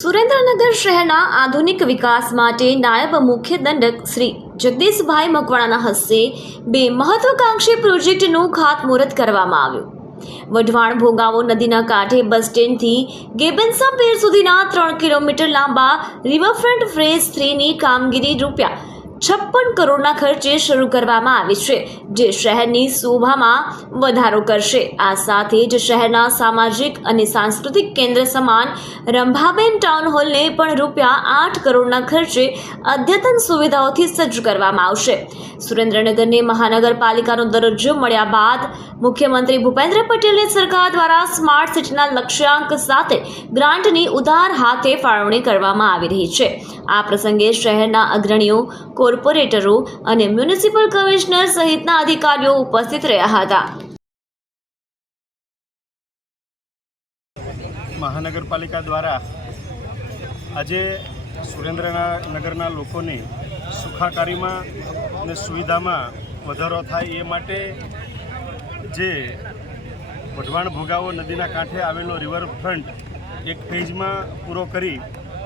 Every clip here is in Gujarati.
સુરેન્દ્રનગર શહેરના આધુનિક વિકાસ માટે નાયબ મુખ્ય દંડક શ્રી જગદીશભાઈ મકવાણાના હસ્તે બે મહત્વાકાંક્ષી પ્રોજેક્ટનું ખાતમુહૂર્ત કરવામાં આવ્યું। વઢવાણ ભોગાવો નદીના કાંઠે બસ સ્ટેન્ડથી ગેબન્સા પીર સુધીના 3 કિલોમીટર લાંબા રિવરફ્રન્ટ ફેઝ 3ની કામગીરી ₹56 કરોડના ખર્ચે શરૂ કરવામાં આવી છે, જે શહેરની શોભામાં વધારો કરશે। આ સાથે જ શહેરના સામાજિક અને સાંસ્કૃતિક કેન્દ્ર સમાન રંભાબેન ટાઉન હોલને પણ ₹8 કરોડના ખર્ચે અદ્યતન સુવિધાઓથી સજ્જ કરવામાં આવશે। સુરેન્દ્રનગરને મહાનગરપાલિકાનો દરજ્જો મળ્યા બાદ મુખ્યમંત્રી ભૂપેન્દ્ર પટેલની સરકાર દ્વારા સ્માર્ટ સિટીના લક્ષ્યાંક સાથે ગ્રાન્ટની ઉદાર હાથે ફાળવણી કરવામાં આવી રહી છે। આ પ્રસંગે શહેરના અગ્રણીઓ, કોર્પોરેટરો અને મ્યુનિસિપલ કમિશનર સહિતના અધિકારીઓ ઉપસ્થિત રહ્યા હતા। મહાનગરપાલિકા દ્વારા આજે સુરેન્દ્રનગરના લોકોને સુખાકારીમાં અને સુવિધામાં વધારો થાય એ માટે જે વઢવાણ ભોગાવો નદીના કાંઠે આવેલો રિવરફ્રન્ટ એક ફેઝમાં પૂરો કરી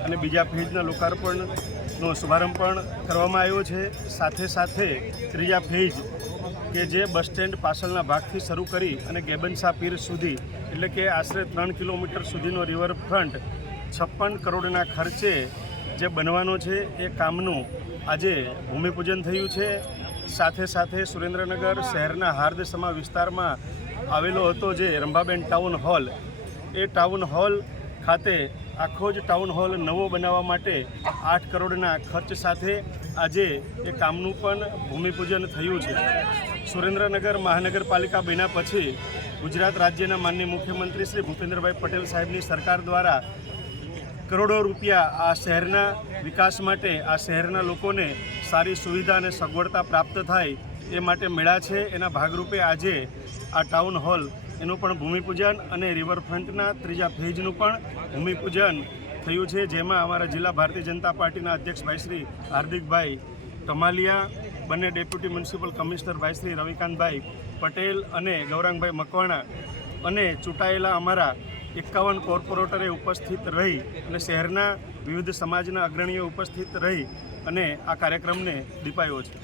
અને બીજા ફેઝના લોકાર્પણનો શુભારંભ પણ કરવામાં આવ્યો છે। સાથે સાથે ત્રીજા ફેઝ કે જે બસ સ્ટેન્ડ પાછળના ભાગથી શરૂ કરી અને ગેબન્સા પીર સુધી એટલે કે આશરે 3 કિલોમીટર સુધીનો રિવરફ્રન્ટ 56 કરોડના ખર્ચે જે બનવાનો છે એ કામનું આજે ભૂમિપૂજન થયું છે। સાથે સાથે સુરેન્દ્રનગર શહેરના હાર્દસમા વિસ્તારમાં આવેલો હતો જે રંભાબેન ટાઉન હોલ, એ ટાઉન હોલ ખાતે આખો જ ટાઉન હોલ નવો બનાવવા માટે 8 કરોડના ખર્ચ સાથે આજે એ કામનું પણ ભૂમિપૂજન થયું છે। સુરેન્દ્રનગર મહાનગરપાલિકા બન્યા પછી ગુજરાત રાજ્યના માનનીય મુખ્યમંત્રી શ્રી ભૂપેન્દ્રભાઈ પટેલ સાહેબની સરકાર દ્વારા કરોડો રૂપિયા આ શહેરના વિકાસ માટે, આ શહેરના લોકોને સારી સુવિધા અને સગવડતા પ્રાપ્ત થાય એ માટે મળ્યા છે। એના ભાગરૂપે આજે આ ટાઉન હોલ એનું પણ ભૂમિપૂજન અને રિવરફ્રન્ટના ત્રીજા ફેઝનું પણ ભૂમિપૂજન થયું છે, જેમાં અમારા જિલ્લા ભારતીય જનતા પાર્ટીના અધ્યક્ષ ભાઈ શ્રી હાર્દિકભાઈ કમાલિયા, બંને ડેપ્યુટી મ્યુનિસિપલ કમિશનર ભાઈ શ્રી રવિકાંતભાઈ પટેલ અને ગૌરાંગભાઈ મકવાણા અને ચૂંટાયેલા અમારા 51 કોર્પોરેટરે ઉપસ્થિત રહી અને શહેરના વિવિધ સમાજના અગ્રણીઓ ઉપસ્થિત રહી અને આ કાર્યક્રમને દીપાયો છે।